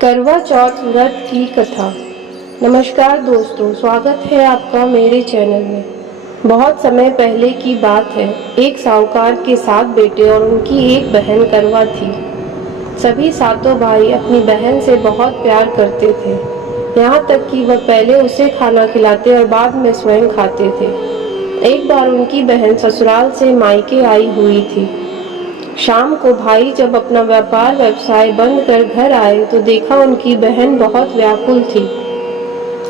करवा चौथ व्रत की कथा। नमस्कार दोस्तों, स्वागत है आपका मेरे चैनल में। बहुत समय पहले की बात है। एक साहूकार के 7 बेटे और उनकी एक बहन करवा थी। सभी सातों भाई अपनी बहन से बहुत प्यार करते थे, यहाँ तक कि वह पहले उसे खाना खिलाते और बाद में स्वयं खाते थे। एक बार उनकी बहन ससुराल से मायके आई हुई थी। शाम को भाई जब अपना व्यवसाय बंद कर घर आए तो देखा उनकी बहन बहुत व्याकुल थी।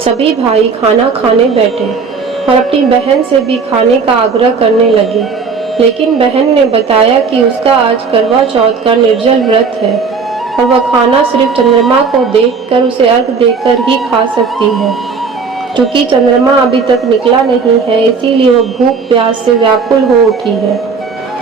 सभी भाई खाना खाने बैठे और अपनी बहन से भी खाने का आग्रह करने लगे, लेकिन बहन ने बताया कि उसका आज करवा चौथ का निर्जल व्रत है और वह खाना सिर्फ चंद्रमा को देखकर उसे अर्घ देकर ही खा सकती है। क्योंकि चंद्रमा अभी तक निकला नहीं है, इसीलिए वह भूख प्यास से व्याकुल हो उठी है।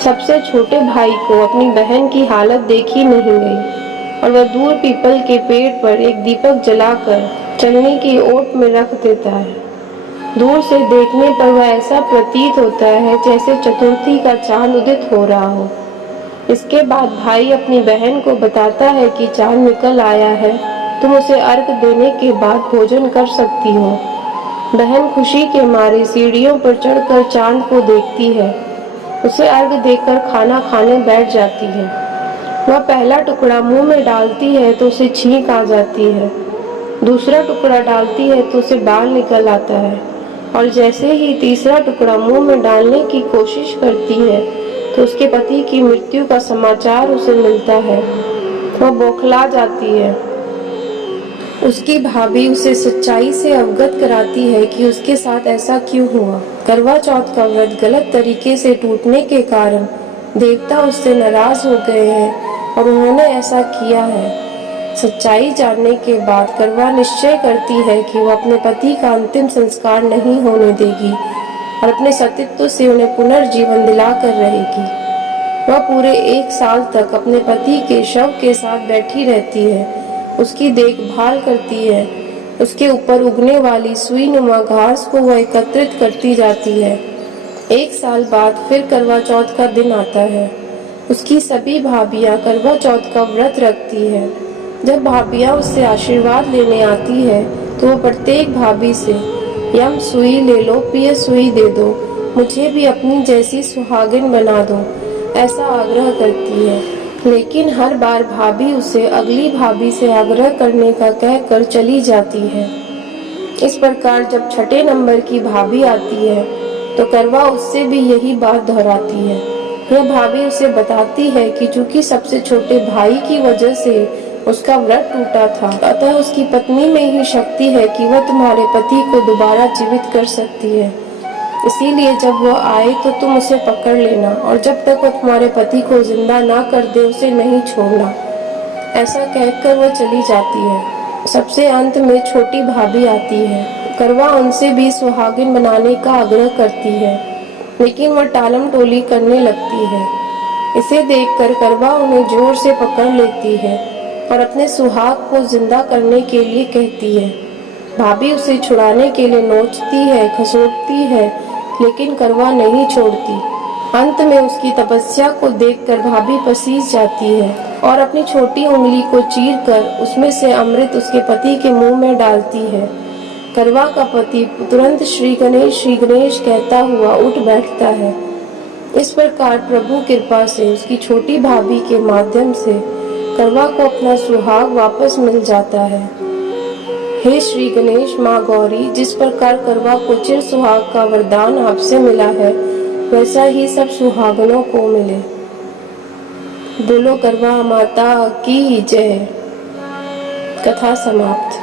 सबसे छोटे भाई को अपनी बहन की हालत देखी नहीं गई और वह दूर पीपल के पेड़ पर एक दीपक जलाकर चलने की ओट में रख देता है। दूर से देखने पर वह ऐसा प्रतीत होता है जैसे चतुर्थी का चांद उदित हो रहा हो। इसके बाद भाई अपनी बहन को बताता है कि चांद निकल आया है, तुम उसे अर्घ देने के बाद भोजन कर सकती हो। बहन खुशी के मारे सीढ़ियों पर चढ़कर चांद को देखती है, उसे अर्घ देकर खाना खाने बैठ जाती है। वह पहला टुकड़ा मुंह में डालती है तो उसे छींक आ जाती है, दूसरा टुकड़ा डालती है तो उसे बाल निकल आता है और जैसे ही तीसरा टुकड़ा मुंह में डालने की कोशिश करती है तो उसके पति की मृत्यु का समाचार उसे मिलता है। वह बौखला जाती है। उसकी भाभी उसे सच्चाई से अवगत कराती है कि उसके साथ ऐसा क्यों हुआ। करवा चौथ का व्रत गलत तरीके से टूटने के कारण देवता उससे नाराज हो गए हैं और उन्होंने ऐसा किया है। सच्चाई जानने के बाद करवा निश्चय करती है कि वह अपने पति का अंतिम संस्कार नहीं होने देगी और अपने सतीत्व से उन्हें पुनर्जीवन दिलाकर रहेगी। वह पूरे 1 साल तक अपने पति के शव के साथ बैठी रहती है, उसकी देखभाल करती है। उसके ऊपर उगने वाली सुई नुमा घास को वह एकत्रित करती जाती है। 1 साल बाद फिर करवा चौथ का दिन आता है। उसकी सभी भाभियां करवा चौथ का व्रत रखती है। जब भाभियां उससे आशीर्वाद लेने आती है तो वह प्रत्येक भाभी से यम सुई ले लो, पिय सुई दे दो, मुझे भी अपनी जैसी सुहागिन बना दो, ऐसा आग्रह करती है। लेकिन हर बार भाभी उसे अगली भाभी से आग्रह करने का कहकर चली जाती है। इस प्रकार जब 6ठे नंबर की भाभी आती है तो करवा उससे भी यही बात दोहराती है। यह भाभी उसे बताती है कि चूंकि सबसे छोटे भाई की वजह से उसका व्रत टूटा था, अतः उसकी पत्नी में ही शक्ति है कि वह तुम्हारे पति को दोबारा जीवित कर सकती है। इसीलिए जब वह आए तो तुम उसे पकड़ लेना और जब तक वह तुम्हारे पति को जिंदा ना कर दे उसे नहीं छोड़ना। ऐसा कहकर वह चली जाती है। सबसे अंत में छोटी भाभी आती है। करवा उनसे भी सुहागिन बनाने का आग्रह करती है, लेकिन वह टालम टोली करने लगती है। इसे देखकर करवा उन्हें जोर से पकड़ लेती है और अपने सुहाग को जिंदा करने के लिए कहती है। भाभी उसे छुड़ाने के लिए नोचती है, खसोटती है, लेकिन करवा नहीं छोड़ती। अंत में उसकी तपस्या को देखकर भाभी पसीज जाती है और अपनी छोटी उंगली को चीरकर उसमें से अमृत उसके पति के मुंह में डालती है। करवा का पति तुरंत श्री गणेश कहता हुआ उठ बैठता है। इस प्रकार प्रभु कृपा से उसकी छोटी भाभी के माध्यम से करवा को अपना सुहाग वापस मिल जाता है। हे श्री गणेश माँ गौरी, जिस प्रकार करवा को चिर सुहाग का वरदान आपसे मिला है, वैसा ही सब सुहागनों को मिले। बोलो करवा माता की जय। कथा समाप्त।